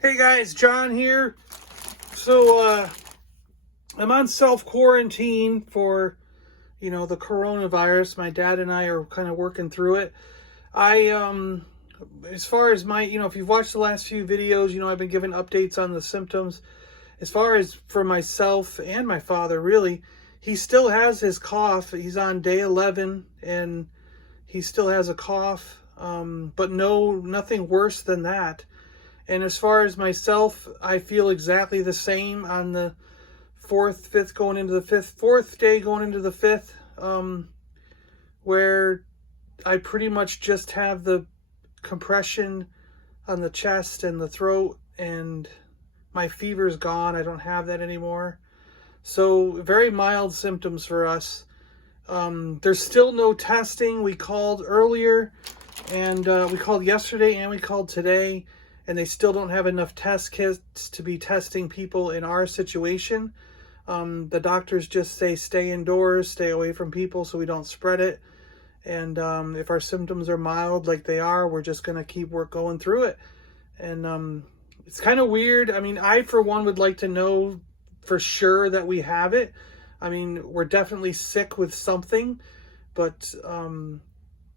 Hey guys, John here. So I'm on self-quarantine for, the coronavirus. My dad and I are kind of working through it. As far as my, if you've watched the last few videos, I've been giving updates on the symptoms. As far as for myself and my father, really, he still has his cough. He's on day 11 and he still has a cough, but nothing worse than that. And as far as myself, I feel exactly the same on the fourth day going into the fifth, where I pretty much just have the compression on the chest and the throat, and my fever's gone. I don't have that anymore. So very mild symptoms for us. There's still no testing. We called earlier, and we called yesterday and we called today. And they still don't have enough test kits to be testing people in our situation. The doctors just say stay indoors, stay away from people so we don't spread it. And if our symptoms are mild like they are, we're just going to keep going through it. And it's kind of weird. I mean, I, for one, would like to know for sure that we have it. I mean, we're definitely sick with something, but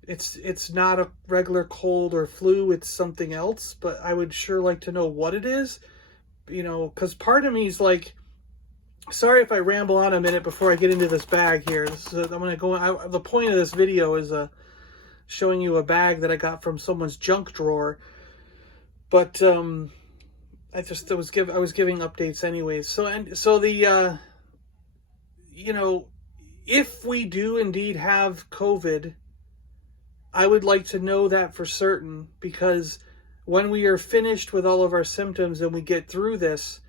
it's not a regular cold or flu, it's something else, but I would sure like to know what it is, because part of me is like, sorry if I ramble on a minute before I get into this bag here. I'm going to go, the point of this video is showing you a bag that I got from someone's junk drawer, but I was giving updates anyways. If we do indeed have COVID, I would like to know that for certain, because when we are finished with all of our symptoms and we get through this,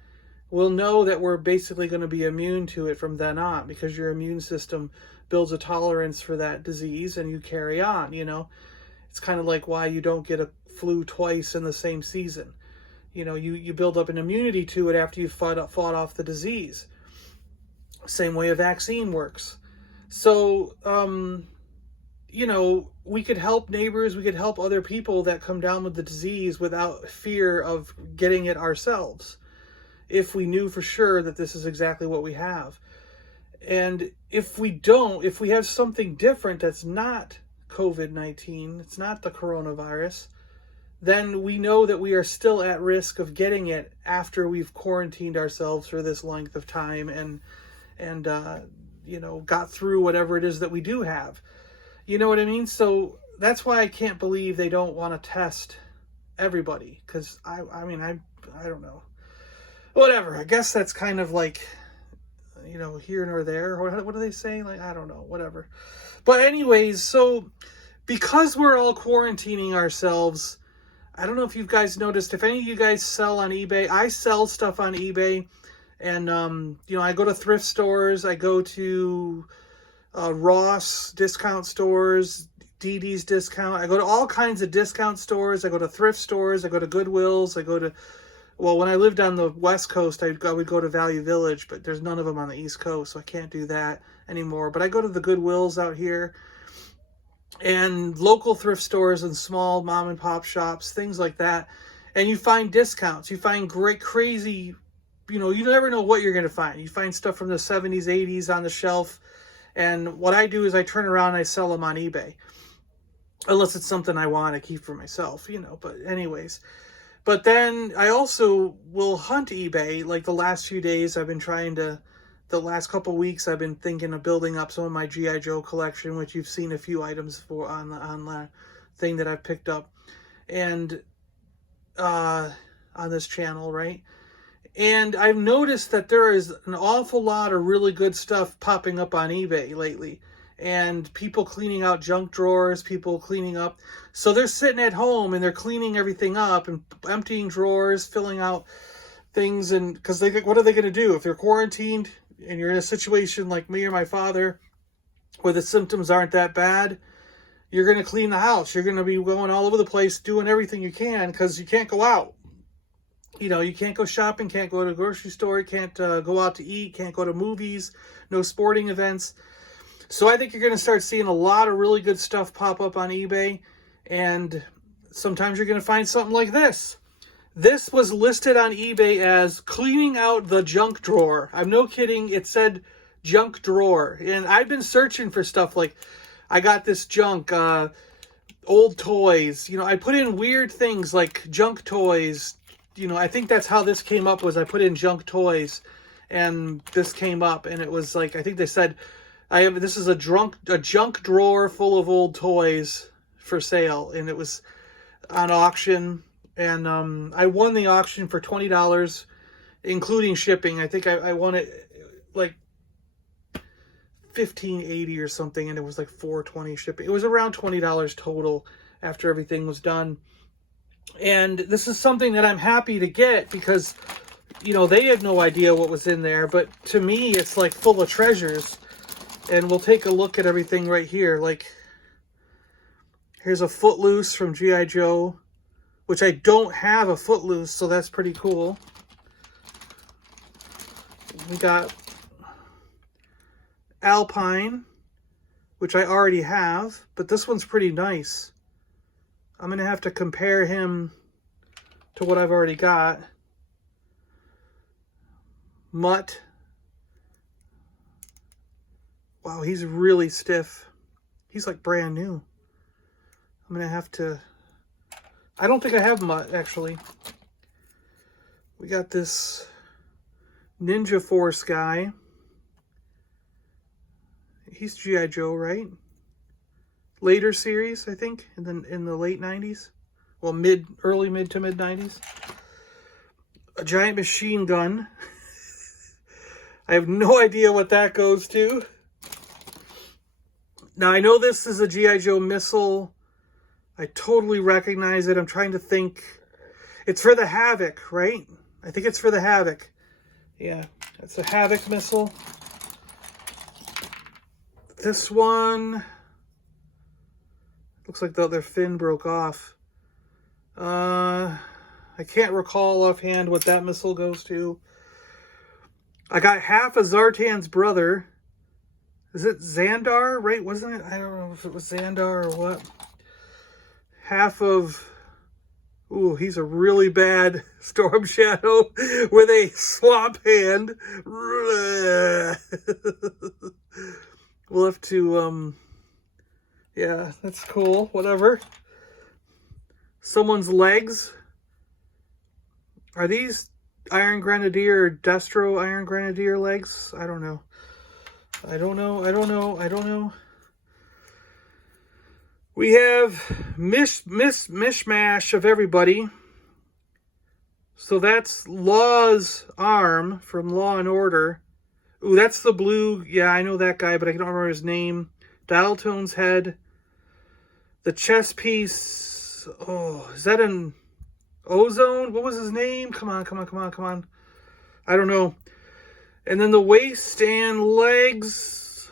we'll know that we're basically going to be immune to it from then on, because your immune system builds a tolerance for that disease and you carry on, It's kind of like why you don't get a flu twice in the same season. You build up an immunity to it after you've fought off the disease. Same way a vaccine works. So, we could help neighbors, we could help other people that come down with the disease without fear of getting it ourselves, if we knew for sure that this is exactly what we have. And if we have something different that's not COVID-19, it's not the coronavirus, then we know that we are still at risk of getting it after we've quarantined ourselves for this length of time and got through whatever it is that we do have. You know what I mean? So that's why I can't believe they don't want to test everybody. Because, I don't know. Whatever. I guess that's kind of like, here nor there. What do they say? Like, I don't know. Whatever. But anyways, so because we're all quarantining ourselves, I don't know if you guys noticed, if any of you guys sell on eBay. I sell stuff on eBay. And, I go to thrift stores. I go to Ross discount stores, DD's discount. I go to all kinds of discount stores. I go to thrift stores. I go to Goodwills. When I lived on the West Coast, I would go to Value Village, but there's none of them on the East Coast, so I can't do that anymore. But I go to the Goodwills out here and local thrift stores and small mom and pop shops, things like that. And you find discounts. You find great, crazy, you never know what you're going to find. You find stuff from the 70s, 80s on the shelf. And what I do is I turn around and I sell them on eBay. Unless it's something I want to keep for myself, But anyways. But then I also will hunt eBay. Like the last few days, the last couple weeks, I've been thinking of building up some of my G.I. Joe collection, which you've seen a few items for on the thing that I've picked up. And on this channel, right? And I've noticed that there is an awful lot of really good stuff popping up on eBay lately. And people cleaning out junk drawers, people cleaning up. So they're sitting at home and they're cleaning everything up and emptying drawers, filling out things. And because what are they going to do? If they're quarantined and you're in a situation like me or my father where the symptoms aren't that bad, you're going to clean the house. You're going to be going all over the place, doing everything you can because you can't go out. You can't go shopping, can't go to a grocery store, can't go out to eat, can't go to movies, no sporting events. So I think you're going to start seeing a lot of really good stuff pop up on eBay. And sometimes you're going to find something like this. This was listed on eBay as cleaning out the junk drawer. I'm no kidding. It said junk drawer. And I've been searching for stuff like, I got this junk, old toys. You know, I put in weird things like junk toys. You know, I think that's how this came up, was I put in junk toys and this came up, and it was like, I think they said, this is a junk drawer full of old toys for sale, and it was on auction. And I won the auction for $20, including shipping. I think I won it like $15.80 or something, and it was like $4.20 shipping. It was around $20 total after everything was done. And this is something that I'm happy to get because, you know, they had no idea what was in there. But to me, it's like full of treasures. And we'll take a look at everything right here. Like, here's a Footloose from G.I. Joe, which I don't have a Footloose, so that's pretty cool. We got Alpine, which I already have, but this one's pretty nice. I'm going to have to compare him to what I've already got. Mutt. Wow, he's really stiff. He's like brand new. I'm going to have to... I don't think I have Mutt, actually. We got this Ninja Force guy. He's G.I. Joe, right? Later series, I think, in the late 90s. Well, early mid to mid 90s. A giant machine gun. I have no idea what that goes to. Now, I know this is a G.I. Joe missile. I totally recognize it. I'm trying to think. It's for the Havoc, right? I think it's for the Havoc. Yeah, it's a Havoc missile. This one looks like the other fin broke off. I can't recall offhand what that missile goes to. I got half of Zartan's brother. Is it Xandar, right? Wasn't it? I don't know if it was Xandar or what. Half of... Ooh, he's a really bad Storm Shadow with a swamp hand. We'll have to, yeah, that's cool. Whatever. Someone's legs. Are these Iron Grenadier or Destro Iron Grenadier legs? I don't know. I don't know. We have mishmash of everybody. So that's Law's arm from Law and Order. Ooh, that's the blue. Yeah, I know that guy, but I don't remember his name. Dial Tone's head. The chest piece. Oh, is that an Ozone? What was his name? Come on. I don't know. And then the waist and legs.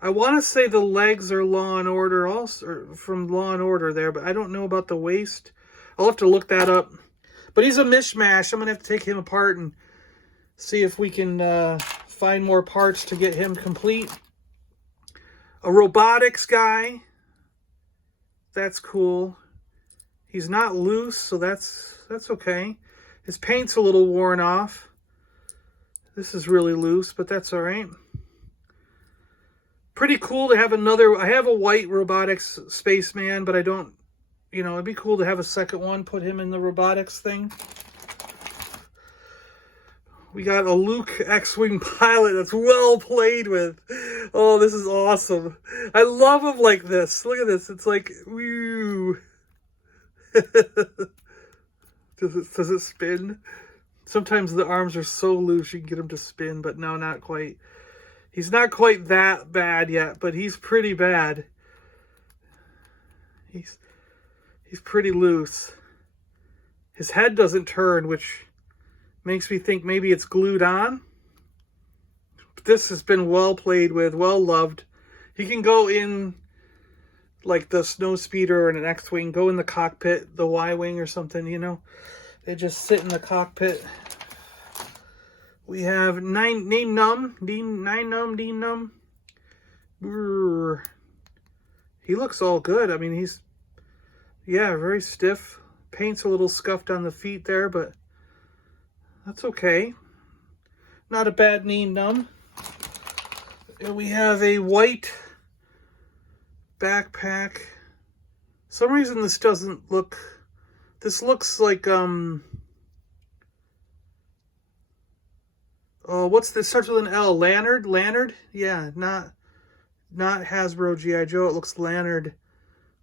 I want to say the legs are Law and Order, also, or from Law and Order there, but I don't know about the waist. I'll have to look that up. But he's a mishmash. I'm going to have to take him apart and see if we can find more parts to get him complete. A robotics guy. That's cool. He's not loose, so that's okay. His paint's a little worn off. This is really loose, but that's all right. Pretty cool to have another... I have a white robotics spaceman, but I don't... You know, it'd be cool to have a second one. Put him in the robotics thing. We got a Luke X-Wing pilot that's well played with. Oh, this is awesome. I love him like this. Look at this. It's like... Woo. Does it spin? Sometimes the arms are so loose you can get him to spin, but no, not quite. He's not quite that bad yet, but he's pretty bad. He's pretty loose. His head doesn't turn, which makes me think maybe it's glued on. But this has been well played with, well loved. He can go in like the snow speeder and an X-Wing, go in the cockpit, the Y-Wing or something, you know. They just sit in the cockpit. We have Nine Num. He looks all good. I mean, he's, yeah, very stiff. Paint's a little scuffed on the feet there, but that's okay. Not a bad knee numb. And we have a white backpack. For some reason this doesn't look... This looks like, oh, what's this? Starts with an L. Lanyard? Lanyard? Yeah, not Hasbro G.I. Joe. It looks Lanyard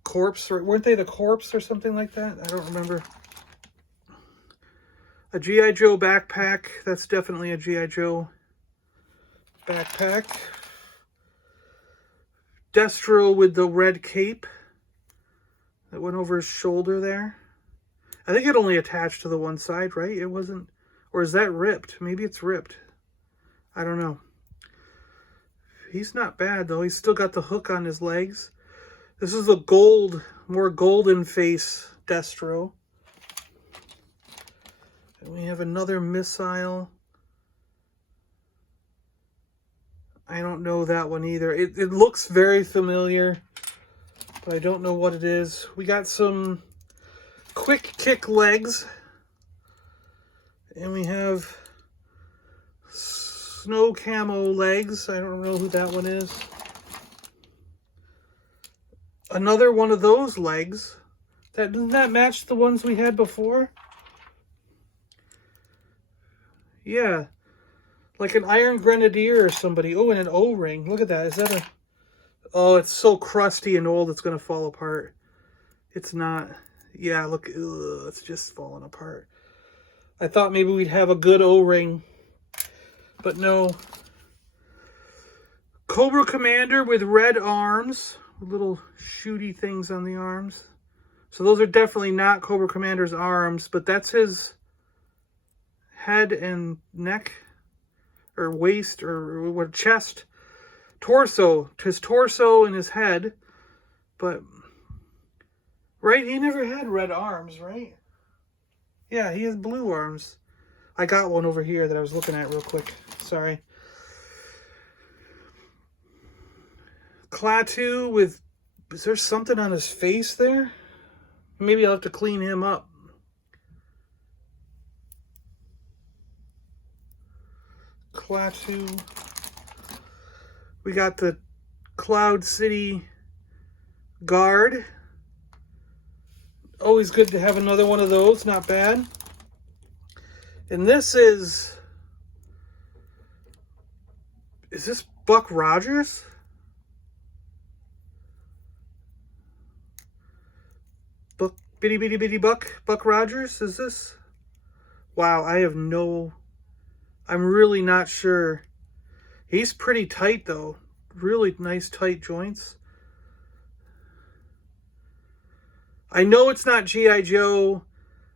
Corpse. Or, weren't they the Corpse or something like that? I don't remember. A G.I. Joe backpack. That's definitely a G.I. Joe backpack. Destro with the red cape that went over his shoulder there. I think it only attached to the one side, right? It wasn't... Or is that ripped? Maybe it's ripped. I don't know. He's not bad, though. He's still got the hook on his legs. This is the gold, more golden face Destro. And we have another missile. I don't know that one either. It looks very familiar, but I don't know what it is. We got some quick kick legs. And we have snow camo legs. I don't know who that one is. Another one of those legs. Doesn't that match the ones we had before? Yeah. Like an Iron Grenadier or somebody. Oh, and an O-ring. Look at that. Is that a... Oh, it's so crusty and old it's going to fall apart. It's not. Yeah, look. Ugh, it's just falling apart. I thought maybe we'd have a good O-ring. But no. Cobra Commander with red arms. With little shooty things on the arms. So those are definitely not Cobra Commander's arms. But that's his head and neck. Or waist. Or what? Chest. Torso. His torso and his head. But... Right? He never had red arms, right? Yeah, he has blue arms. I got one over here that I was looking at real quick. Sorry. Klaatu with... Is there something on his face there? Maybe I'll have to clean him up. Klaatu. We got the Cloud City Guard. Always good to have another one of those. Not bad. And this is... Is this Buck Rogers? Bitty bitty bitty Buck Rogers? Is this? Wow, I have no... I'm really not sure. He's pretty tight, though. Really nice tight joints. I know it's not G.I. Joe.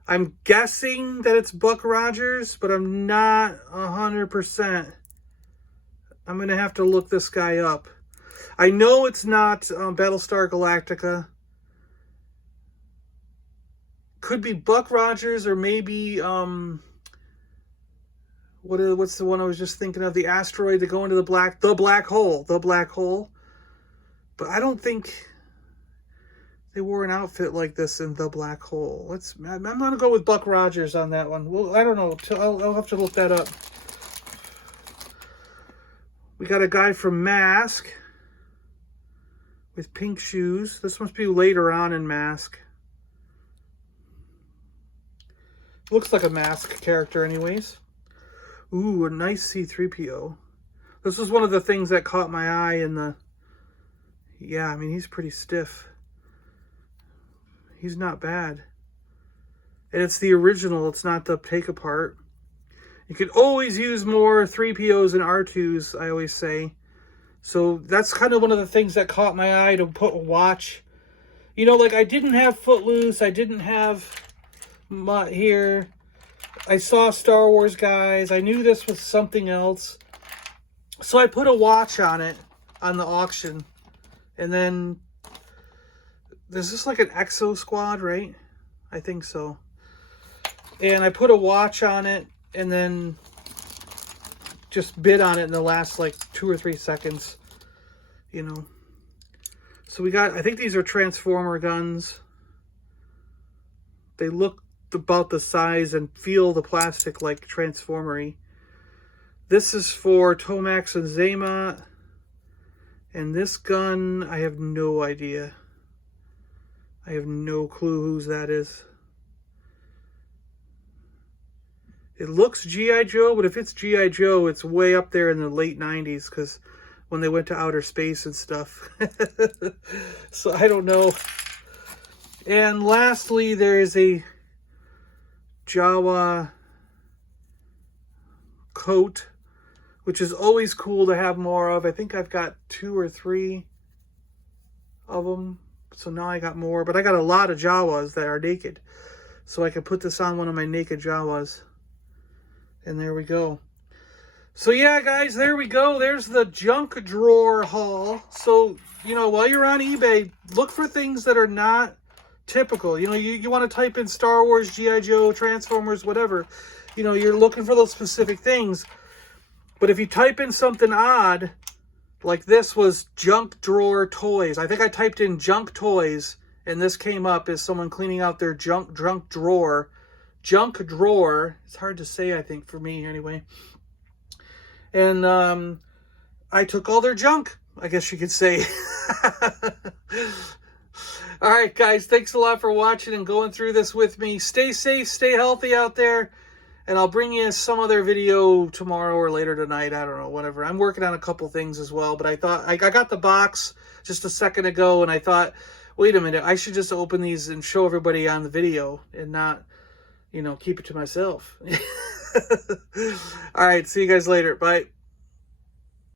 I'm guessing that it's Buck Rogers, but I'm not 100%. I'm going to have to look this guy up. I know it's not Battlestar Galactica. Could be Buck Rogers or maybe... what's the one I was just thinking of? The asteroid to go into the black hole. The black hole. But I don't think... They wore an outfit like this in the black hole. I'm going to go with Buck Rogers on that one. Well, I don't know. I'll have to look that up. We got a guy from Mask with pink shoes. This must be later on in Mask. Looks like a Mask character anyways. Ooh, a nice C-3PO. This was one of the things that caught my eye in the... Yeah, I mean, he's pretty stiff. He's not bad. And it's the original. It's not the take apart. You could always use more 3POs and R2s, I always say. So that's kind of one of the things that caught my eye to put a watch. You know, like I didn't have Footloose. I didn't have Mutt here. I saw Star Wars guys. I knew this was something else. So I put a watch on it on the auction. And then... Is this like an Exo Squad, right? I think so. And I put a watch on it and then just bid on it in the last like 2 or 3 seconds. You know. So we got, I think these are Transformer guns. They look about the size and feel the plastic like Transformery. This is for Tomax and Zema. And this gun, I have no idea. I have no clue whose that is. It looks G.I. Joe, but if it's G.I. Joe, it's way up there in the late 90s, because when they went to outer space and stuff. So I don't know. And lastly, there is a Jawa coat, which is always cool to have more of. I think I've got 2 or 3 of them. So now I got more. But I got a lot of Jawas that are naked. So I can put this on one of my naked Jawas. And there we go. So yeah, guys, there we go. There's the junk drawer haul. So, you know, while you're on eBay, look for things that are not typical. You know, you want to type in Star Wars, G.I. Joe, Transformers, whatever. You know, you're looking for those specific things. But if you type in something odd, like this was junk drawer toys. I think I typed in junk toys, and this came up as someone cleaning out their junk drawer. Junk drawer. It's hard to say, I think, for me anyway. And I took all their junk, I guess you could say. All right, guys, thanks a lot for watching and going through this with me. Stay safe, stay healthy out there. And I'll bring you some other video tomorrow or later tonight. I don't know, whatever. I'm working on a couple things as well. But I thought, I got the box just a second ago. And I thought, wait a minute, I should just open these and show everybody on the video. And not, you know, keep it to myself. All right, see you guys later. Bye.